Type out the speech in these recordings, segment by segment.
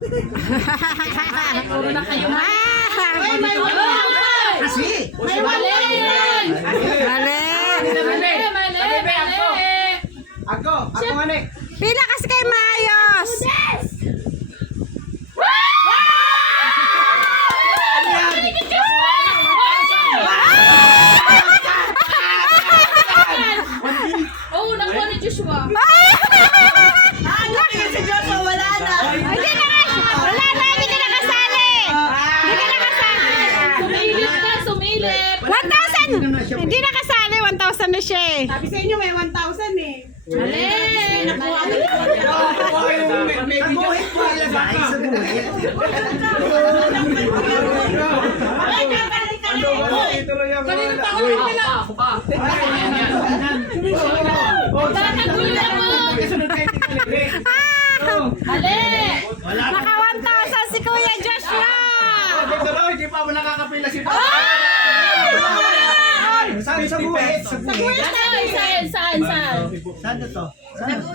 Puro na kayo. Ah! Kasi. Mali! Mali! Mali. Mali! Mali! Ako. Ako nga. Pila kasi kay Mayos. Oo, nakuha ni Joshua. si Joshua wala na. Hindi na Wala na, hindi ka nakasali. Hindi ka nakasali. Sumilip ka, sumilip. 1,000. Hindi nakasali, 1,000 na siya eh. Sabi sa inyo may 1,000 eh. Mali! Nakuha ni Naguhit ko ala ba? Sa buhit. Kanina pa ako nila. Ako pa. Kakagulo na mo. Mali! Naka 1,000 si Kuya Joshua. Hindi pa mo nakakapila si Saan sa buhit? Sa buhit. Saan? Saan? Saan? Saan? Saan na to?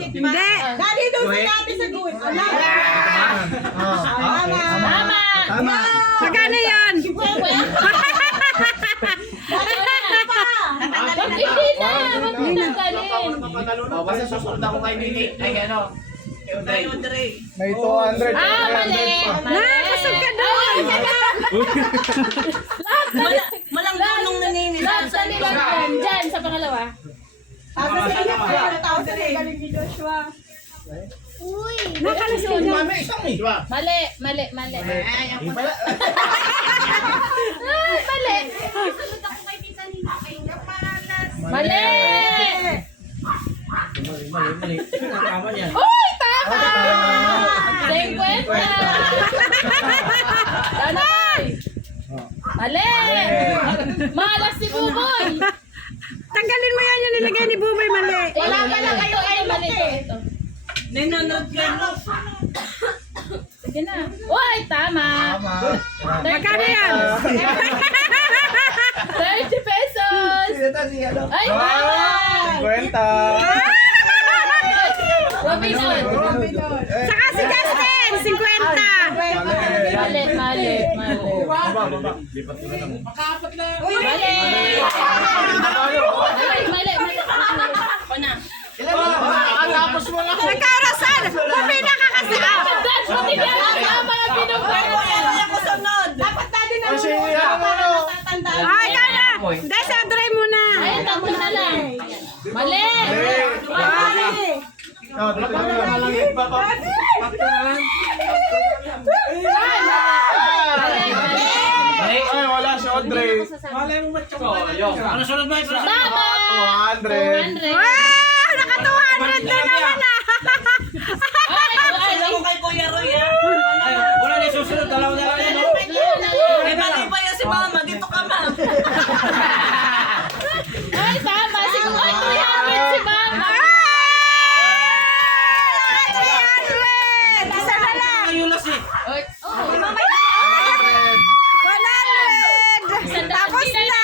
Hindi. Dali doon sa dati sa guhit. Wala. Tama! Tama. Magkano yun? Hindi na! Magtatanggalin. Oh, basta susunod ako kay Mili. Ay, ano? May 200. Ah, mali! Nakakasog ka doon. Malang Sa pangalawa. Sabi sa inyo may 1,000 eh. Galing ni Joshua. Nakalusog na. Mami, isang eh. Diba? Mali, mali, mali. Ay, ang pala. Ay, mali. Mali! Tama niya. Uy, tama! Sengkwenta! Ano boy? Mali! Malas si Buboy! Tanggalin mo yan yung nilagay ni Bubay mali. Wala ka lang kayo kayo mali ito. ito. Nanonood ka mo. Sige na. Uy, tama! Tama. Magkano yan? 30 pesos! Ano? Ay, tama! 50. Robin Hood! Saka si Justin, 50. Mali, mali, mali. Baba, baba. Uy, Mali! Mali, mali, mali. Ako na. Tapos mo lang. Nagkarasan. Bubay nakakasaan. That's what if yan ang tama ang pinagkakaroon. ako sunod. Dapat dati na Kasi mo. ano, ano? Tatandaan. Ay, na. Dahil sa dry mo na. Ay, tatlo na lang. Mali! Ay. Oh, dito na lang. Mali, mali. Ay, wala si Audrey. Ano sunod mo? Tama! 200. 200. Wow, naka 200 na naman ah. Ay, ay, ay. kay Kuya Roy ah. Wala na susunod. Dalawa na lang yan. May mali pa yan si Mama. Dito ka ma. Ay, tama. Siguro, ay, 300 si Mama. Isa na lang. Yung last eh. Ay, oh. 100. Sandaan. Tapos na.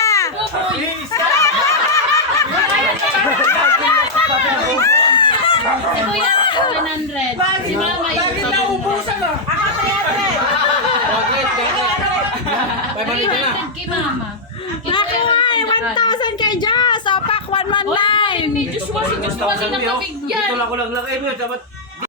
Si Kuya, 100. Si Mama, yung naubusan na. 300 kay Mama. Kay Kuya, Nakuha ay 1,000 kay Jazz. Opak, Oy, 119. may Joshua, si Joshua din ang Dito nabigyan. lang ko lang lang. Eh, dapat